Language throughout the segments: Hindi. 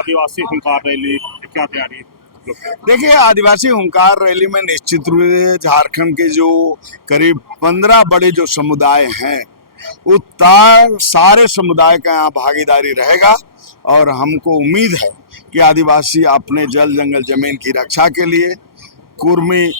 आदिवासी हुंकार रैली क्या तैयारी? देखिए, आदिवासी हुंकार रैली में निश्चित रूप से झारखंड के जो करीब 15 बड़े जो समुदाय हैं, सारे समुदाय का यहाँ भागीदारी रहेगा। और हमको उम्मीद है कि आदिवासी अपने जल जंगल जमीन की रक्षा के लिए, कुर्मी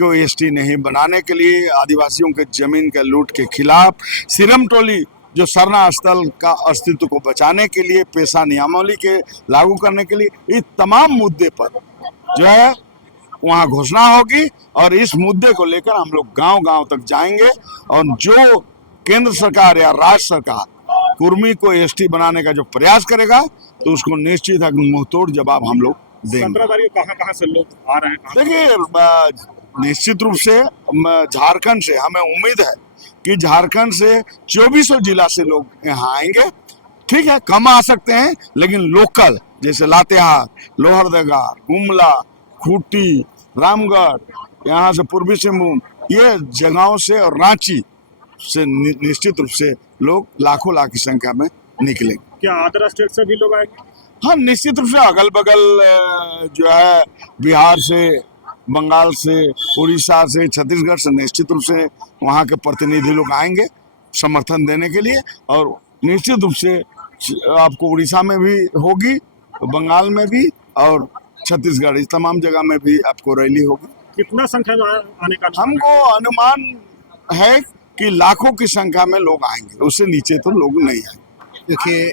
को एसटी नहीं बनाने के लिए, आदिवासियों के जमीन के लूट के खिलाफ, सिरम टोली जो सरना स्थल का अस्तित्व को बचाने के लिए, पेशा नियमावली के लागू करने के लिए, इस तमाम मुद्दे पर जो है वहाँ घोषणा होगी। और इस मुद्दे को लेकर हम लोग गांव-गांव तक जाएंगे और जो केंद्र सरकार या राज्य सरकार कुर्मी को एसटी बनाने का जो प्रयास करेगा तो उसको निश्चित है मुंहतोड़ जवाब हम लोग देंगे। 15 तारीख कहाँ से लोग आ रहे हैं? देखिए, निश्चित रूप से झारखंड से हमें उम्मीद है कि झारखंड से 2400 जिला से लोग यहाँ आएंगे। ठीक है, कम आ सकते हैं, लेकिन लोकल जैसे लातेहार, लोहरदगा, गुमला, खूंटी, रामगढ़, यहाँ से पूर्वी सिंहभूम, ये जगहों से और रांची से निश्चित रूप से लोग लाखों लाख की संख्या में निकलेंगे। क्या अदर स्टेट से भी लोग आएंगे? हाँ, निश्चित रूप से अगल बगल जो है बिहार से, बंगाल से, उड़ीसा से, छत्तीसगढ़ से निश्चित रूप से वहाँ के प्रतिनिधि लोग आएंगे समर्थन देने के लिए। और निश्चित रूप से आपको उड़ीसा में भी होगी, बंगाल में भी और छत्तीसगढ़, इस तमाम जगह में भी आपको रैली होगी। कितना संख्या में आने का हमको अनुमान है कि लाखों की संख्या में लोग आएंगे, उससे नीचे तो लोग नहीं आएंगे। देखिए,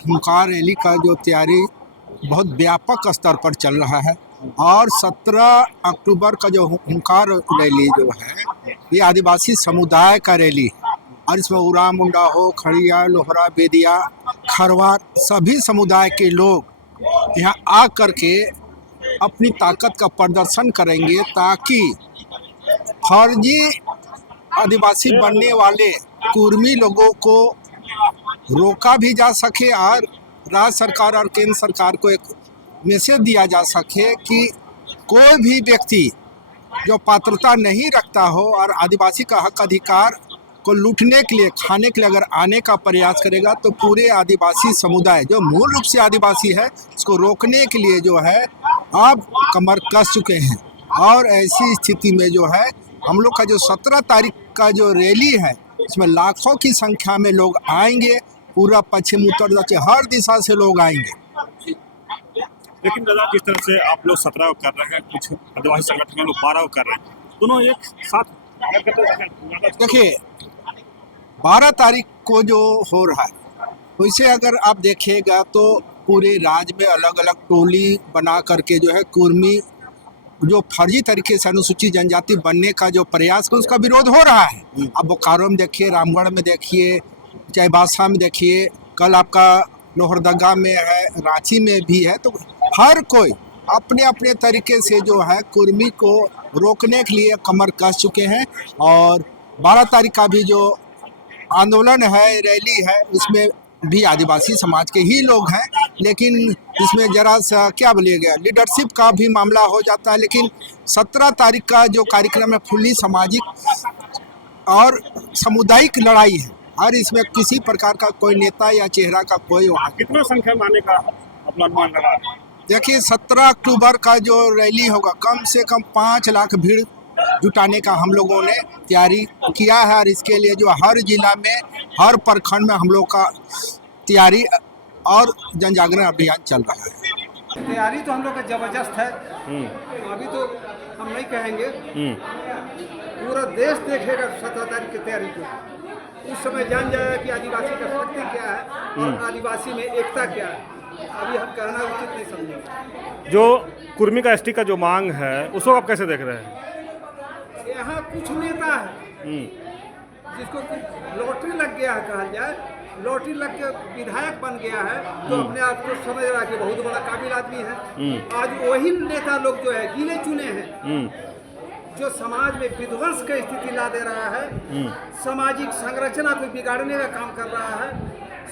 हुंकार रैली का जो तैयारी बहुत व्यापक स्तर पर चल रहा है और 17 अक्टूबर का जो हुंकार रैली जो है ये आदिवासी समुदाय का रैली है। और इसमें उराव मुंडा हो, खड़िया, लोहरा, बेदिया, खरवार, सभी समुदाय के लोग यहाँ आ कर के अपनी ताकत का प्रदर्शन करेंगे ताकि फर्जी आदिवासी बनने वाले कुर्मी लोगों को रोका भी जा सके और राज्य सरकार और केंद्र सरकार को एक मैसेज दिया जा सके कि कोई भी व्यक्ति जो पात्रता नहीं रखता हो और आदिवासी का हक अधिकार को लूटने के लिए, खाने के लिए अगर आने का प्रयास करेगा तो पूरे आदिवासी समुदाय जो मूल रूप से आदिवासी है उसको रोकने के लिए जो है अब कमर कस चुके हैं। और ऐसी स्थिति में जो है हम लोग का जो 17 तारीख का जो रैली है इसमें लाखों की संख्या में लोग आएंगे। पूरा पश्चिम, उत्तर, दक्षिण हर दिशा से लोग आएंगे। लेकिन दादा, जिस तरह से आप लोग 17 कर रहे हैं, कुछ आदिवासी संगठन लोग 12 कर रहे हैं, दोनों एक साथ देखिए 12 तारीख को जो हो रहा है वैसे अगर आप देखिएगा तो पूरे राज्य में अलग अलग टोली बना करके जो है कुर्मी जो फर्जी तरीके से अनुसूचित जनजाति बनने का जो प्रयास है उसका विरोध हो रहा है। अब बोकारो में देखिए, रामगढ़ में देखिए, चाईबासा में देखिए, कल आपका लोहरदगा में है, रांची में भी है। तो हर कोई अपने अपने तरीके से जो है कुर्मी को रोकने के लिए कमर कस चुके हैं। और 12 तारीख का भी जो आंदोलन है, रैली है, उसमें भी आदिवासी समाज के ही लोग हैं, लेकिन इसमें जरा सा क्या बोलिएगा लीडरशिप का भी मामला हो जाता है। लेकिन 17 तारीख का जो कार्यक्रम है फुल्ली सामाजिक और सामुदायिक लड़ाई है और इसमें किसी प्रकार का कोई नेता या चेहरा का कोई वहाँ। कितना संख्या में आने का अपना अनुमान लगा? देखिए 17 अक्टूबर का जो रैली होगा कम से कम 5 लाख भीड़ जुटाने का हम लोगों ने तैयारी किया है। और इसके लिए जो हर जिला में, हर प्रखंड में हम लोग का तैयारी और जन जागरण अभियान चल रहा है। तैयारी तो हम लोग का जबरदस्त है। अभी तो हम नहीं कहेंगे, पूरा देश देखेगा 17 तारीख की तैयारी को। उस समय जान जाएगा कि आदिवासी का शक्ति क्या है और आदिवासी में एकता क्या है। अभी हम कहना उचित नहीं समझेंगे। जो कुर्मी का एसटी का जो मांग है उसको आप कैसे देख रहे हैं? यहाँ कुछ नेता है जिसको लॉटरी लग गया है, कहा जाए लॉटरी लग के विधायक बन गया है, तो अपने आप को समझ रहा है कि बहुत बड़ा काबिल आदमी है। आज वही नेता लोग जो है गिने चुने हैं जो समाज में विध्वंस की स्थिति ला दे रहा है, सामाजिक संरचना को बिगाड़ने का काम कर रहा है,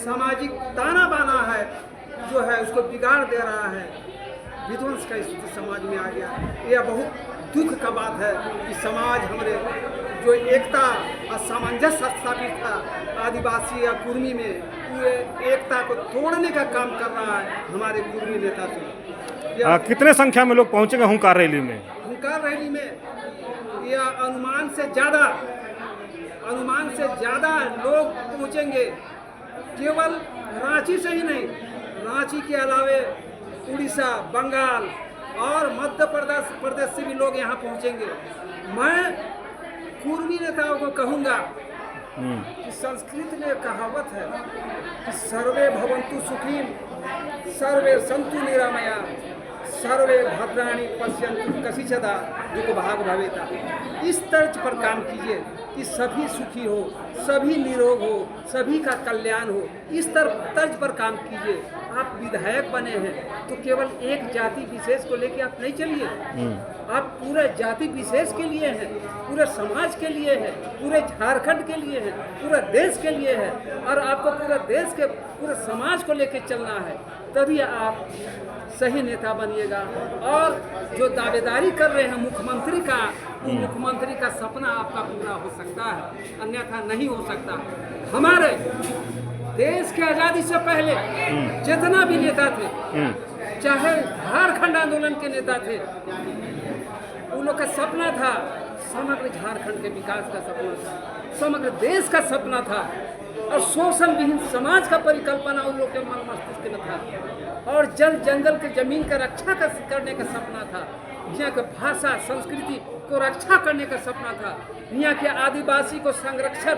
सामाजिक ताना बाना है जो है उसको बिगाड़ दे रहा है। विध्वंस का स्थिति समाज में आ गया। यह बहुत दुख का बात है कि समाज हमारे जो एकता और सामंजस्य स्थापित था आदिवासी या कुर्मी में, पूरे एकता को तोड़ने का काम कर रहा है हमारे कुर्मी नेता से। कितने संख्या में लोग पहुंचेंगे हुंकार रैली में? हुंकार रैली में यह अनुमान से ज़्यादा लोग पहुंचेंगे। केवल रांची से ही नहीं, रांची के अलावे उड़ीसा, बंगाल और मध्य प्रदेश से भी लोग यहाँ पहुँचेंगे। मैं कुर्मी नेताओं को कहूँगा कि संस्कृत में कहावत है कि सर्वे भवन्तु सुखी, सर्वे सन्तु निरामया, सर्वे भद्राणि पश्यन्तु कशिचदा दुख भाग भवेता। इस तर्ज पर काम कीजिए कि सभी सुखी हो, सभी निरोग हो, सभी का कल्याण हो। इस तर्ज पर काम कीजिए। आप विधायक बने हैं तो केवल एक जाति विशेष को लेकर आप नहीं चलिए, आप पूरे जाति विशेष के लिए हैं, पूरे समाज के लिए हैं, पूरे झारखंड के लिए हैं, पूरे देश के लिए है। और आपको पूरे देश के पूरे समाज को लेकर चलना है, तभी आप सही नेता बनिएगा। और जो दावेदारी कर रहे हैं मुख्यमंत्री का, वो मुख्यमंत्री का सपना आपका पूरा हो सकता है, अन्यथा नहीं हो सकता। हमारे देश की आज़ादी से पहले जितना भी नेता थे, चाहे झारखंड आंदोलन के नेता थे, उन लोग का सपना था समग्र झारखंड के विकास का सपना था, समग्र देश का सपना था, और शोषण विहीन समाज का परिकल्पना उन लोग के मन मस्तिष्क में था, और जल जंगल के जमीन का रक्षा करने का सपना था, यहाँ के भाषा संस्कृति को रक्षा करने का सपना था, यहाँ के आदिवासी को संरक्षण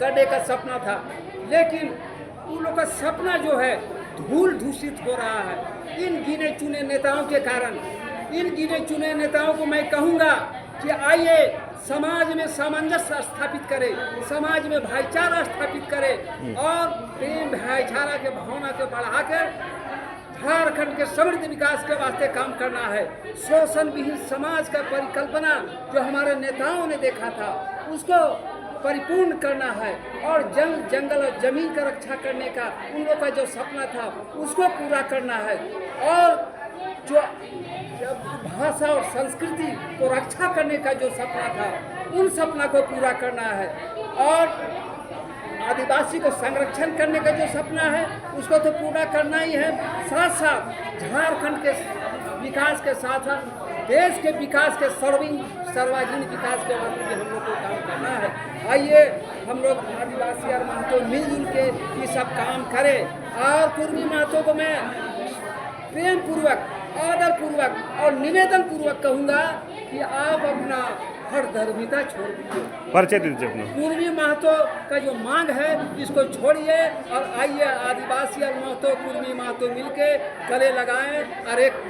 करने का सपना था। लेकिन उन लोग का सपना जो है धूल दूषित हो रहा है इन गिने चुने नेताओं के कारण। इन गिने चुने नेताओं को मैं कहूँगा कि आइए समाज में सामंजस्य स्थापित करें, समाज में भाईचारा स्थापित करें, और प्रेम भाईचारा के भावना को बढ़ाकर झारखंड के समृद्ध विकास के वास्ते काम करना है। शोषण विहीन समाज का परिकल्पना जो हमारे नेताओं ने देखा था, उसको परिपूर्ण करना है, और जंगल और जमीन का रक्षा करने का उन लोगों का जो सपना था उसको पूरा करना है, और जो भाषा और संस्कृति को रक्षा करने का जो सपना था उन सपना को पूरा करना है, और आदिवासी को संरक्षण करने का जो सपना है उसको तो पूरा करना ही है। साथ साथ झारखंड के विकास के साथ साथ देश के विकास के सर्वांगीण विकास के वास्ते भी हम लोग को काम करना है। आइए हम लोग आदिवासी और महतो मिलजुल के ये सब काम करें। और कुर्मी महतो को मैं प्रेम पूर्वक, आदर पूर्वक और निवेदन पूर्वक कहूँगा कि आप अपना हर धर्मिता छोड़ दीजिए। परिचय दीजिए अपना। कुर्मी महतो का जो मांग है इसको छोड़िए, और आइए आदिवासी और महतो कुर्मी महतो मिलके गले लगाएं और एक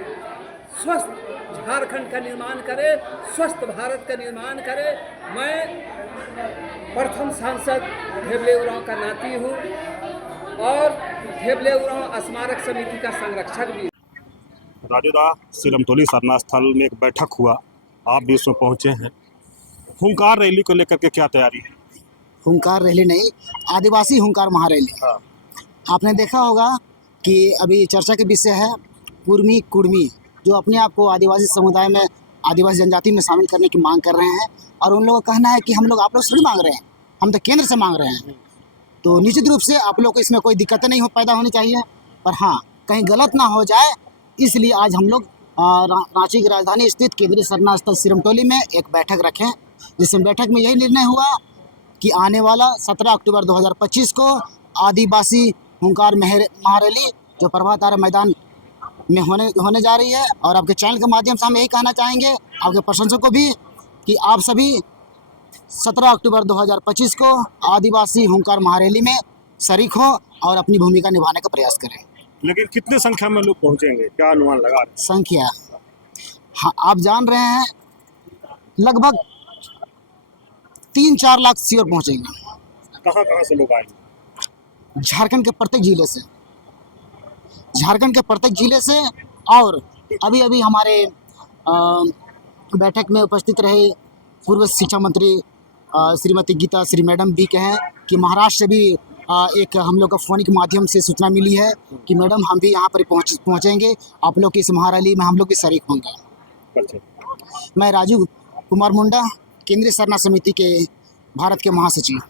स्वस्थ झारखंड का निर्माण करे, स्वस्थ भारत का निर्माण करे। मैं प्रथम सांसद धेवले उरांव का नाती हूँ, और धेवले उरांव स्मारक समिति का संरक्षक भी। राजूदा सिरमतोली सरना स्थल में एक बैठक हुआ, आप भी उसमें पहुंचे हैं। हुंकार रैली को लेकर के क्या तैयारी है? हुंकार रैली नहीं, आदिवासी हुंकार महारैली। हाँ। आपने देखा होगा कि अभी चर्चा के विषय है कुर्मी कुर्मी, जो अपने आप को आदिवासी समुदाय में, आदिवासी जनजाति में शामिल करने की मांग कर रहे हैं। और उन लोगों का कहना है कि हम लोग आप लोग से नहीं मांग रहे हैं, हम तो केंद्र से मांग रहे हैं। तो निश्चित रूप से आप लोग को इसमें कोई दिक्कतें नहीं पैदा होनी चाहिए, पर हाँ कहीं गलत ना हो जाए, इसलिए आज हम लोग रांची की राजधानी स्थित केंद्रीय सरना स्थल सिरमतोली में एक बैठक रखें, जिसमें बैठक में यही निर्णय हुआ कि आने वाला 17 अक्टूबर 2025 को आदिवासी हुंकार महारैली जो प्रभात तारा मैदान में होने जा रही है। और आपके चैनल के माध्यम से हम यही कहना चाहेंगे आपके प्रशंसकों को भी कि आप सभी 17 अक्टूबर 2025 को आदिवासी हुंकार महारैली में शरीक हो और अपनी भूमिका निभाने का प्रयास करें। लेकिन कितने संख्या में लोग पहुंचेंगे, क्या अनुमान लगा रहे हैं? संख्या, हाँ आप जान रहे हैं, लगभग 3-4 लाख श्योर पहुंचेंगे। कहाँ कहाँ से लोग आएंगे? झारखंड के प्रत्येक जिले से, झारखंड के प्रत्येक जिले से। और अभी अभी हमारे बैठक में उपस्थित रहे पूर्व शिक्षा मंत्री श्रीमती गीता श्री मैडम भी कहें कि महाराष्ट्र से भी एक हम लोग का फ़ोन के माध्यम से सूचना मिली है कि मैडम हम भी यहाँ पर पहुँचेंगे, आप लोग की इस महारैली में हम लोग भी शरीक होंगे। मैं राजू कुमार मुंडा, केंद्रीय सरना समिति के भारत के महासचिव।